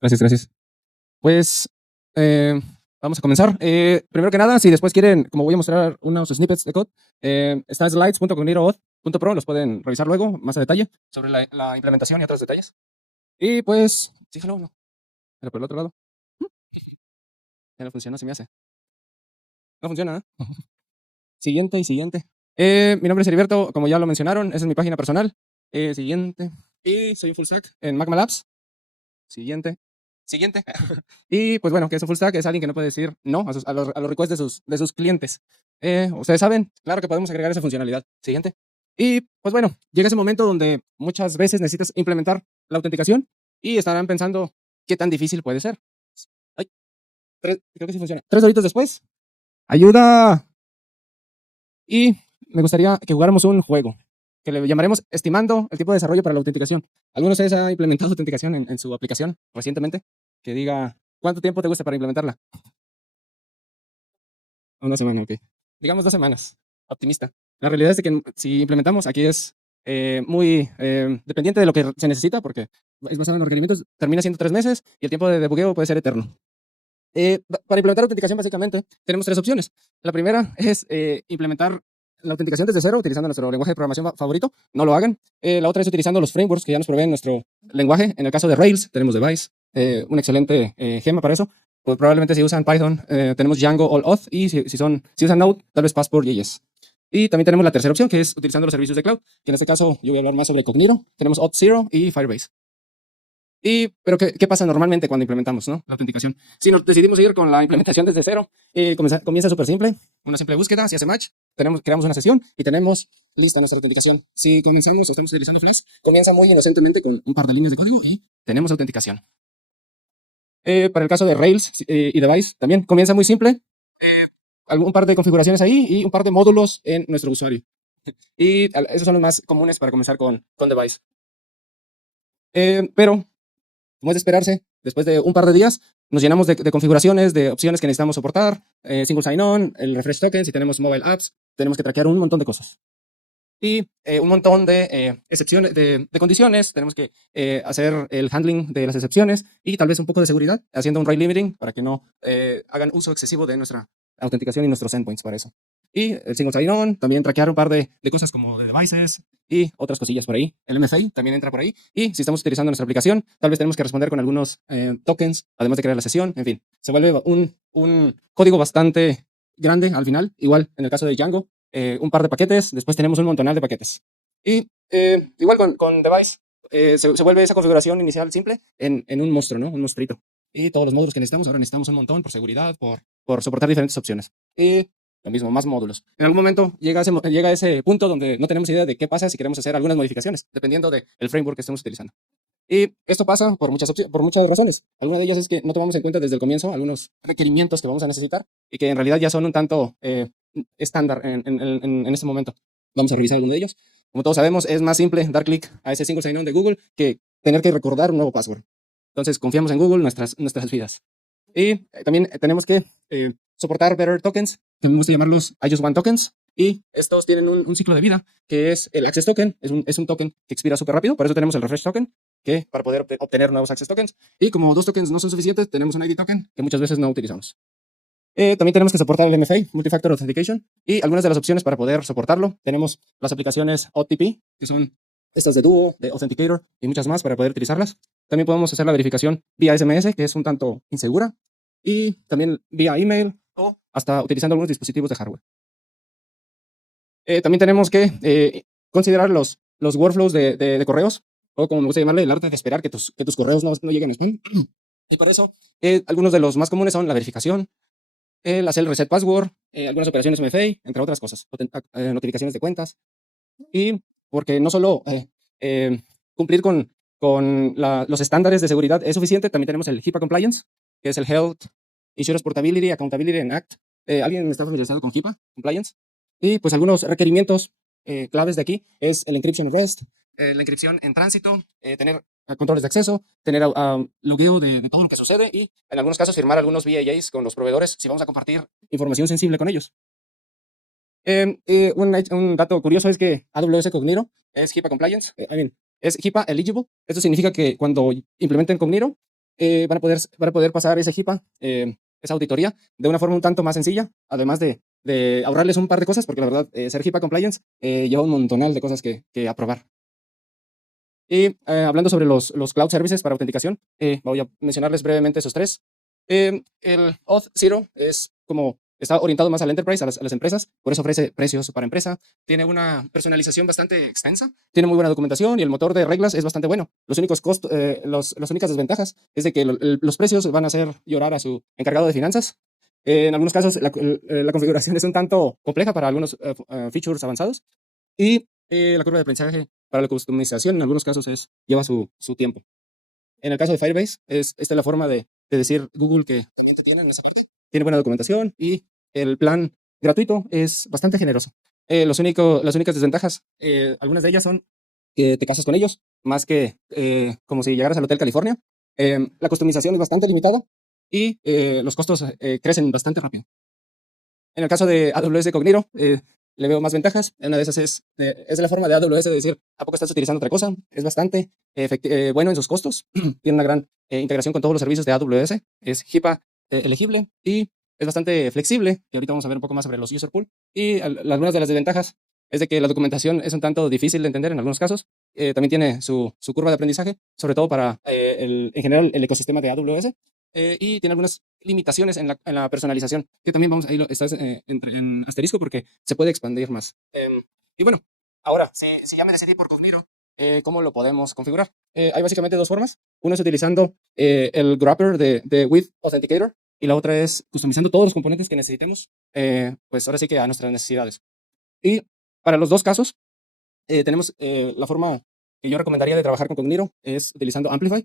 Gracias, gracias. Pues eh, vamos a comenzar. Primero que nada, si después quieren, como voy a mostrar unos snippets de code, está slides.cogniroauth.pro, los pueden revisar luego más a detalle sobre la implementación y otros detalles. Y pues, fíjalo, no, pero por el otro lado, ya no funciona, se me hace. No funciona, ¿eh? Siguiente y siguiente. Mi nombre es Heriberto, como ya lo mencionaron, esa es mi página personal. Siguiente. Y soy un full stack en Magma Labs. Siguiente. Siguiente. Y pues bueno, que es un full stack, es alguien que no puede decir no a los requests de sus clientes. Ustedes saben, claro que podemos agregar esa funcionalidad. Siguiente. Y pues bueno, llega ese momento donde muchas veces necesitas implementar la autenticación y estarán pensando qué tan difícil puede ser. Ay, creo que sí funciona. 3 horitas después. Ayuda. Y me gustaría que jugáramos un juego que le llamaremos estimando el tiempo de desarrollo para la autenticación. ¿Alguno de ustedes ha implementado autenticación en su aplicación recientemente? Que diga, ¿cuánto tiempo te gusta para implementarla? Una semana, ok. Digamos 2 semanas. Optimista. La realidad es de que si implementamos, aquí es muy dependiente de lo que se necesita, porque es basado en los requerimientos, termina siendo 3 meses y el tiempo de debugueo puede ser eterno. Para implementar autenticación, básicamente, tenemos 3 opciones. La primera es implementar la autenticación desde cero, utilizando nuestro lenguaje de programación favorito. No lo hagan. La otra es utilizando los frameworks que ya nos proveen nuestro lenguaje. En el caso de Rails, tenemos Device, un excelente gema para eso. Pues probablemente si usan Python, tenemos Django All Auth, y si usan Node, tal vez Passport.js. Y también tenemos la tercera opción, que es utilizando los servicios de cloud, que en este caso yo voy a hablar más sobre Cognito. Tenemos Auth0 y Firebase. Pero ¿qué pasa normalmente cuando implementamos, ¿no? La autenticación? Si nos decidimos ir con la implementación desde cero, comienza súper simple, una simple búsqueda, si hace match, creamos una sesión y tenemos lista nuestra autenticación. Si comenzamos o estamos utilizando Flash, comienza muy inocentemente con un par de líneas de código y tenemos autenticación. Para el caso de Rails y Device, también comienza muy simple, un par de configuraciones ahí y un par de módulos en nuestro usuario. Y esos son los más comunes para comenzar con Device. Pero como es de esperarse, después de un par de días, nos llenamos de configuraciones, de opciones que necesitamos soportar, single sign-on, el refresh token, si tenemos mobile apps, tenemos que traquear un montón de cosas. Y un montón de excepciones, de condiciones, tenemos que hacer el handling de las excepciones y tal vez un poco de seguridad, haciendo un rate limiting para que no hagan uso excesivo de nuestra autenticación y nuestros endpoints para eso. Y el single sign-on, también traquear un par de cosas como de devices y otras cosillas por ahí. El MFA también entra por ahí. Y si estamos utilizando nuestra aplicación, tal vez tenemos que responder con algunos tokens, además de crear la sesión. En fin, se vuelve un código bastante grande al final. Igual en el caso de Django, un par de paquetes, después tenemos un montonal de paquetes. Y igual con Device, se vuelve esa configuración inicial simple en un monstruo, ¿no? Un monstruito. Y todos los módulos que necesitamos, ahora necesitamos un montón por seguridad, por soportar diferentes opciones. Y lo mismo, más módulos. En algún momento llega ese punto donde no tenemos idea de qué pasa si queremos hacer algunas modificaciones, dependiendo del framework que estemos utilizando. Y esto pasa por muchas razones. Alguna de ellas es que no tomamos en cuenta desde el comienzo algunos requerimientos que vamos a necesitar y que en realidad ya son un tanto estándar en este momento. Vamos a revisar alguno de ellos. Como todos sabemos, es más simple dar clic a ese single sign-on de Google que tener que recordar un nuevo password. Entonces, confiamos en Google nuestras vidas. Y también tenemos que soportar better tokens, que me gusta llamarlos iOS 1 tokens. Y estos tienen un ciclo de vida, que es el access token, es un token que expira súper rápido, por eso tenemos el refresh token, que para poder obtener nuevos access tokens. Y como 2 tokens no son suficientes, tenemos un ID token que muchas veces no utilizamos. También tenemos que soportar el MFA, Multi-Factor Authentication, y algunas de las opciones para poder soportarlo. Tenemos las aplicaciones OTP, que son estas de Duo, de Authenticator y muchas más para poder utilizarlas. También podemos hacer la verificación vía SMS, que es un tanto insegura, y también vía email o hasta utilizando algunos dispositivos de hardware. También tenemos que considerar los workflows de correos, o como me gusta llamarle, el arte de esperar que tus correos no lleguen a spam. Y por eso, algunos de los más comunes son la verificación, el hacer el reset password, algunas operaciones MFA, entre otras cosas, notificaciones de cuentas. Y porque no solo cumplir con los estándares de seguridad es suficiente, también tenemos el HIPAA Compliance, que es el Health Insurance Portability, Accountability and Act. ¿Alguien está familiarizado con HIPAA Compliance? Y pues algunos requerimientos claves de aquí es el encryption REST, la inscripción en tránsito, tener controles de acceso, tener logueo de todo lo que sucede y en algunos casos firmar algunos BAAs con los proveedores si vamos a compartir información sensible con ellos. Un dato curioso es que AWS Cognito es HIPAA Compliance, es HIPAA Eligible. Esto significa que cuando implementen Cognito, van a poder pasar ese HIPAA, esa auditoría, de una forma un tanto más sencilla, además de ahorrarles un par de cosas, porque la verdad, ser HIPAA compliance lleva un montonal de cosas que aprobar. Y hablando sobre los cloud services para autenticación, voy a mencionarles brevemente esos tres. El Auth0 es como está orientado más al enterprise, a las empresas, por eso ofrece precios para empresa. Tiene una personalización bastante extensa, tiene muy buena documentación y el motor de reglas es bastante bueno. Los únicos las únicas desventajas es de que los precios van a hacer llorar a su encargado de finanzas. En algunos casos la configuración es un tanto compleja para algunos features avanzados y la curva de aprendizaje para la customización en algunos casos lleva su tiempo. En el caso de Firebase, esta es la forma de decir Google que también te tiene en esa parte. Tiene buena documentación y el plan gratuito es bastante generoso. Las únicas desventajas, algunas de ellas son que te casas con ellos, más que como si llegaras al Hotel California. La customización es bastante limitada y los costos crecen bastante rápido. En el caso de AWS Cognito, le veo más ventajas. Una de esas es la forma de AWS de decir, ¿a poco estás utilizando otra cosa? Es bastante bueno en sus costos. Tiene una gran integración con todos los servicios de AWS. Es HIPAA elegible y es bastante flexible. Y ahorita vamos a ver un poco más sobre los user pool. Y algunas de las desventajas es de que la documentación es un tanto difícil de entender en algunos casos. También tiene su curva de aprendizaje, sobre todo para en general el ecosistema de AWS. Y tiene algunas limitaciones en la personalización, que también vamos, ahí está en asterisco porque se puede expandir más. Y bueno, ahora, si ya me decidí por Cognito, ¿cómo lo podemos configurar? Hay básicamente dos formas. Una es utilizando el wrapper de With Authenticator y la otra es customizando todos los componentes que necesitemos, pues ahora sí que a nuestras necesidades. Y para los dos casos, tenemos la forma que yo recomendaría de trabajar con Cognito es utilizando Amplify.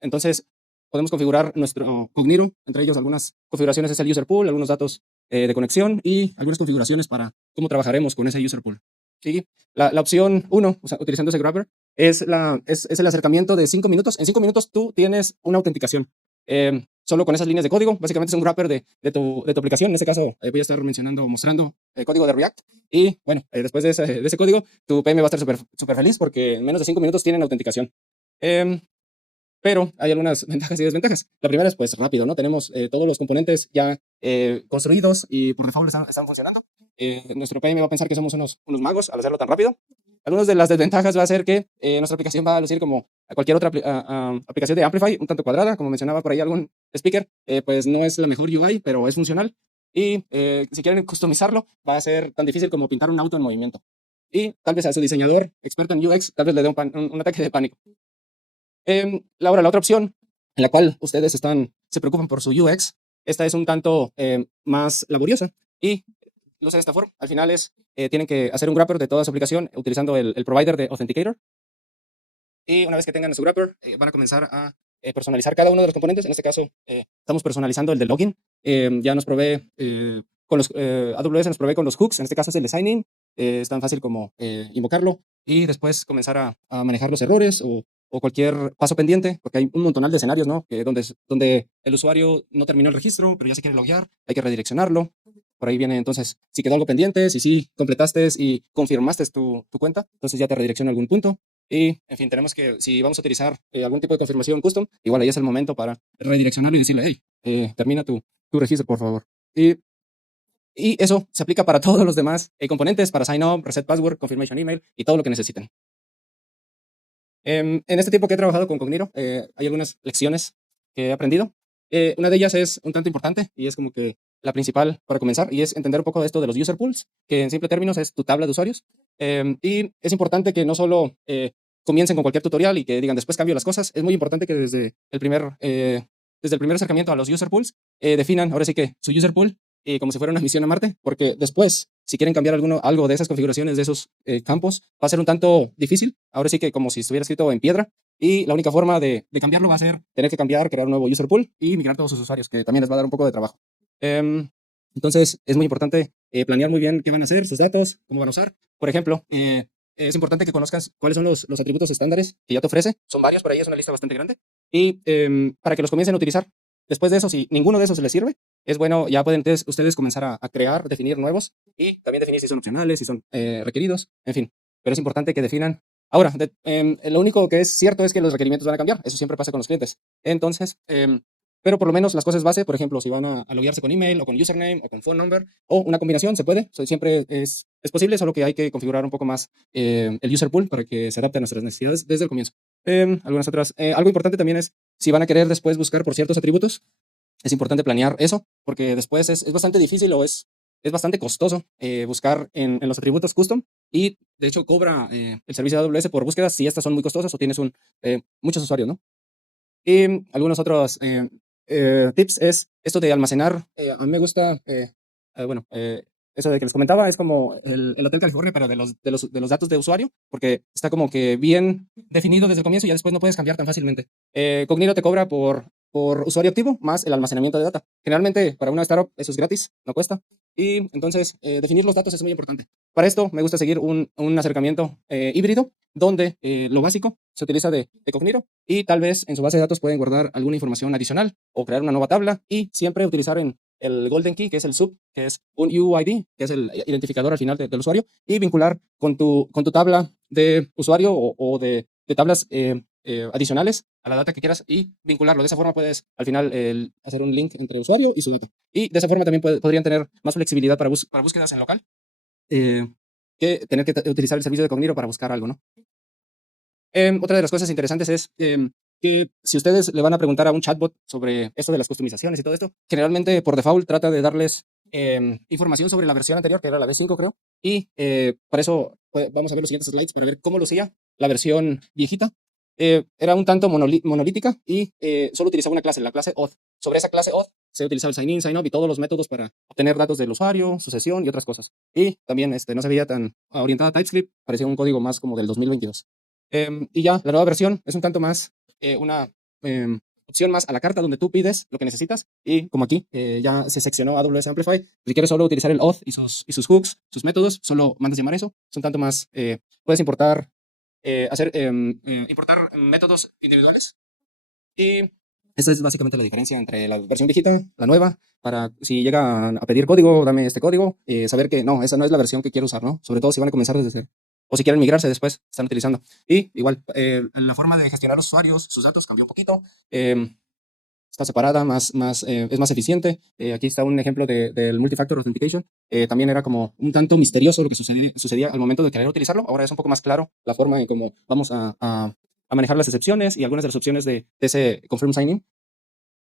Entonces, podemos configurar nuestro Cognito, entre ellos algunas configuraciones es el user pool, algunos datos de conexión y algunas configuraciones para cómo trabajaremos con ese user pool. ¿Sí? La opción 1, o sea, utilizando ese grabber, es el acercamiento de 5 minutos. En 5 minutos tú tienes una autenticación. Solo con esas líneas de código, básicamente es un wrapper de tu aplicación. En este caso, voy a estar mostrando el código de React. Y bueno, después de ese código, tu PM va a estar súper feliz porque en menos de 5 minutos tienen autenticación. Pero hay algunas ventajas y desventajas. La primera es pues rápido, ¿no? Tenemos todos los componentes ya construidos y por default están funcionando. Nuestro PM va a pensar que somos unos magos al hacerlo tan rápido. Algunas de las desventajas va a ser que nuestra aplicación va a lucir como a cualquier otra aplicación de Amplify, un tanto cuadrada, como mencionaba por ahí algún speaker, pues no es la mejor UI, pero es funcional. Y si quieren customizarlo, va a ser tan difícil como pintar un auto en movimiento. Y tal vez a su diseñador experto en UX, tal vez le dé un ataque de pánico. La otra opción en la cual ustedes se preocupan por su UX, esta es un tanto más laboriosa y luce de esta forma. Al final tienen que hacer un wrapper de toda su aplicación utilizando el provider de Authenticator. Y una vez que tengan su wrapper, van a comenzar a personalizar cada uno de los componentes. En este caso, estamos personalizando el de login. Ya nos provee AWS nos provee con los hooks. En este caso es el de sign-in. Es tan fácil como invocarlo y después comenzar a manejar los errores o cualquier paso pendiente, porque hay un montonal de escenarios, ¿no? Donde el usuario no terminó el registro, pero ya se quiere loguear, hay que redireccionarlo. Por ahí viene entonces, si quedó algo pendiente, si sí completaste y confirmaste tu cuenta, entonces ya te redirecciona a algún punto. Y, en fin, si vamos a utilizar algún tipo de confirmación custom, igual ahí es el momento para redireccionarlo y decirle, hey, termina tu registro, por favor. Y eso se aplica para todos los demás componentes, para sign up, reset password, confirmation email y todo lo que necesiten. En este tiempo que he trabajado con Cognito, hay algunas lecciones que he aprendido. Una de ellas es un tanto importante y es como que la principal para comenzar y es entender un poco de esto de los user pools, que en simple términos es tu tabla de usuarios. Y es importante que no solo comiencen con cualquier tutorial y que digan después cambio las cosas. Es muy importante que desde el primer acercamiento a los user pools definan ahora sí que su user pool como si fuera una misión a Marte, porque después, si quieren cambiar algo de esas configuraciones, de esos campos, va a ser un tanto difícil. Ahora sí que como si estuviera escrito en piedra, y la única forma de cambiarlo va a ser tener que crear un nuevo user pool y migrar todos sus usuarios, que también les va a dar un poco de trabajo. Entonces, es muy importante planear muy bien qué van a hacer, sus datos, cómo van a usar. Por ejemplo, es importante que conozcas cuáles son los atributos estándares que ya te ofrece. Son varios, por ahí es una lista bastante grande. Y para que los comiencen a utilizar. Después de eso, si ninguno de esos les sirve, es bueno, ya pueden ustedes comenzar a crear, definir nuevos y también definir si son opcionales, si son requeridos, en fin. Pero es importante que definan Ahora, lo único que es cierto es que los requerimientos van a cambiar. Eso siempre pasa con los clientes. Entonces, pero por lo menos las cosas base, por ejemplo, si van a loguearse con email o con username o con phone number o una combinación, se puede. Siempre es posible, solo que hay que configurar un poco más el user pool para que se adapte a nuestras necesidades desde el comienzo. Algunas otras. Algo importante también es si van a querer después buscar por ciertos atributos, es importante planear eso, porque después es bastante difícil o es bastante costoso buscar en los atributos custom y de hecho cobra el servicio de AWS por búsquedas si estas son muy costosas o tienes muchos usuarios, ¿no? Y algunos otros tips es esto de almacenar. A mí me gusta, bueno, eso de que les comentaba es como el Hotel California, pero de los datos de usuario, porque está como que bien definido desde el comienzo y ya después no puedes cambiar tan fácilmente. Cognito te cobra por usuario activo más el almacenamiento de data. Generalmente para una startup eso es gratis, no cuesta. Y entonces definir los datos es muy importante. Para esto me gusta seguir un acercamiento híbrido donde lo básico se utiliza de Cognito y tal vez en su base de datos pueden guardar alguna información adicional o crear una nueva tabla y siempre utilizar en el Golden Key, que es el sub, que es un UID, que es el identificador al final del usuario, y vincular con tu tabla de usuario o de tablas adicionales a la data que quieras y vincularlo. De esa forma puedes al final hacer un link entre el usuario y su data. Y de esa forma también podrían tener más flexibilidad para búsquedas en local eh, que tener que utilizar el servicio de Cognito para buscar algo, ¿no? Otra de las cosas interesantes es que si ustedes le van a preguntar a un chatbot sobre esto de las customizaciones y todo esto, generalmente por default trata de darles información sobre la versión anterior, que era la V5 creo, y para eso vamos a ver los siguientes slides para ver cómo lucía la versión viejita. Era un tanto monolítica y solo utilizaba una clase, la clase auth. Sobre esa clase auth se utilizaba el sign-in, sign-up y todos los métodos para obtener datos del usuario, su sesión y otras cosas. Y también no se veía tan orientada a TypeScript, parecía un código más como del 2022. Y ya, la nueva versión es un tanto más una opción más a la carta donde tú pides lo que necesitas y como aquí ya se seccionó AWS Amplify, si quieres solo utilizar el auth y sus hooks, sus métodos, solo mandas llamar eso, es un tanto más, puedes importar métodos individuales y esa es básicamente la diferencia entre la versión viejita, la nueva, para si llegan a pedir código, dame este código, saber que no, esa no es la versión que quiero usar, ¿no? Sobre todo si van a comenzar desde cero. O si quieren migrarse después, están utilizando. Y igual, la forma de gestionar los usuarios, sus datos cambió un poquito. Está separada, es más eficiente. Aquí está un ejemplo del Multifactor Authentication. También era como un tanto misterioso lo que sucedía al momento de querer utilizarlo. Ahora es un poco más claro la forma en cómo vamos a manejar las excepciones y algunas de las opciones de ese Confirm Signing.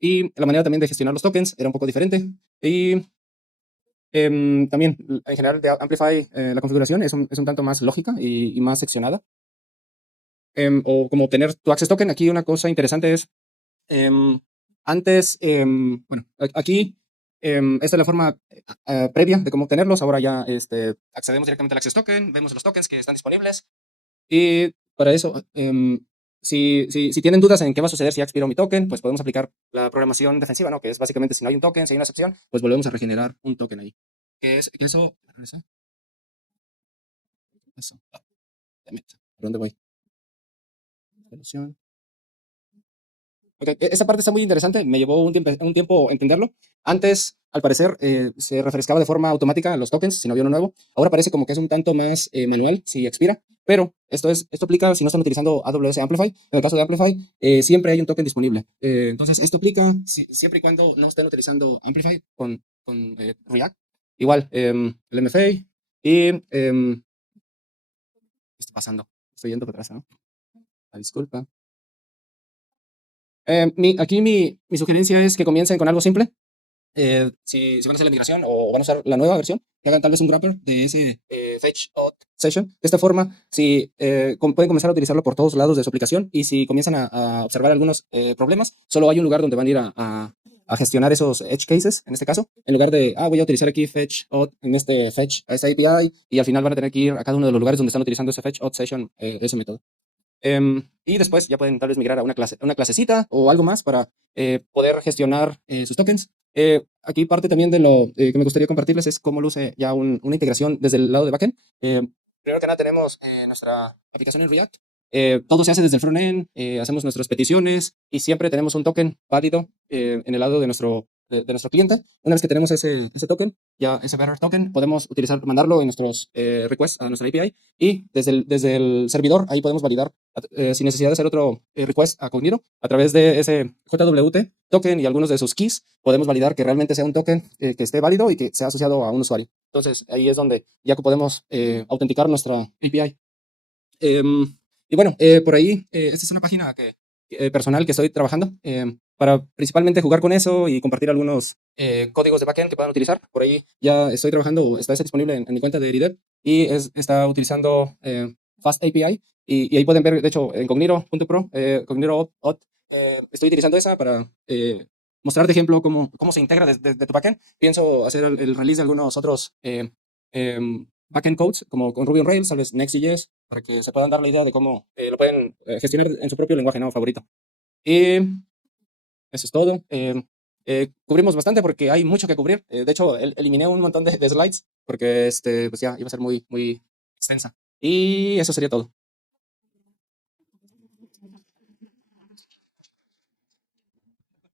Y la manera también de gestionar los tokens era un poco diferente. Y también, en general, de Amplify, la configuración es un tanto más lógica y más seccionada. O como obtener tu Access Token. Aquí una cosa interesante es, antes, bueno, aquí, esta es la forma previa de cómo obtenerlos. Ahora ya accedemos directamente al Access Token, vemos los tokens que están disponibles. Y para eso, si tienen dudas en qué va a suceder si ya expiró mi token, pues podemos aplicar la programación defensiva, ¿no? Que es básicamente si no hay un token, si hay una excepción, pues volvemos a regenerar un token ahí. Que eso, eso. ¿Por dónde voy? Solución. Ok, esa parte está muy interesante, me llevó un tiempo entenderlo. Antes, al parecer, se refrescaba de forma automática los tokens si no había uno nuevo. Ahora parece como que es un tanto más manual si expira, pero esto aplica si no están utilizando AWS Amplify. En el caso de Amplify, siempre hay un token disponible. Entonces, esto aplica siempre y cuando no estén utilizando Amplify con React. Igual, el MFA y... ¿qué está pasando? Estoy yendo para atrás, ¿no? Disculpa. Aquí mi sugerencia es que comiencen con algo simple. Si van a hacer la migración o van a usar la nueva versión, que hagan tal vez un wrapper de ese fetch auth session. De esta forma, pueden comenzar a utilizarlo por todos lados de su aplicación y si comienzan a observar algunos problemas, solo hay un lugar donde van a ir a gestionar esos edge cases, en este caso, en lugar de, voy a utilizar aquí fetch auth en este fetch a esa API y al final van a tener que ir a cada uno de los lugares donde están utilizando ese fetch auth session, ese método. Y después ya pueden tal vez migrar a una clasecita o algo más para poder gestionar sus tokens. Aquí parte también de lo que me gustaría compartirles es cómo luce ya una integración desde el lado de backend. Primero que nada tenemos nuestra aplicación en React. Todo se hace desde el frontend, hacemos nuestras peticiones y siempre tenemos un token válido en el lado de nuestro de nuestro cliente. Una vez que tenemos ese token, ya ese bearer token, podemos mandarlo en nuestros requests a nuestra API y desde el servidor ahí podemos validar sin necesidad de hacer otro request a Cognito. A través de ese JWT token y algunos de sus keys, podemos validar que realmente sea un token que esté válido y que sea asociado a un usuario. Entonces, ahí es donde ya podemos autenticar nuestra API. Y bueno, por ahí, esta es una página personal que estoy trabajando para principalmente jugar con eso y compartir algunos códigos de backend que puedan utilizar. Por ahí ya estoy trabajando, está disponible en mi cuenta de Eridep y está utilizando Fast API y ahí pueden ver, de hecho, en cognito.pro, Cognito Auth, estoy utilizando esa para mostrar de ejemplo cómo se integra desde tu backend. Pienso hacer el release de algunos otros backend codes, como con Ruby on Rails, tal vez Next.js, para que se puedan dar la idea de cómo lo pueden gestionar en su propio lenguaje, ¿no? Favorito. Y eso es todo. Cubrimos bastante porque hay mucho que cubrir. De hecho, eliminé un montón de slides porque pues ya iba a ser muy, muy extensa. Y eso sería todo.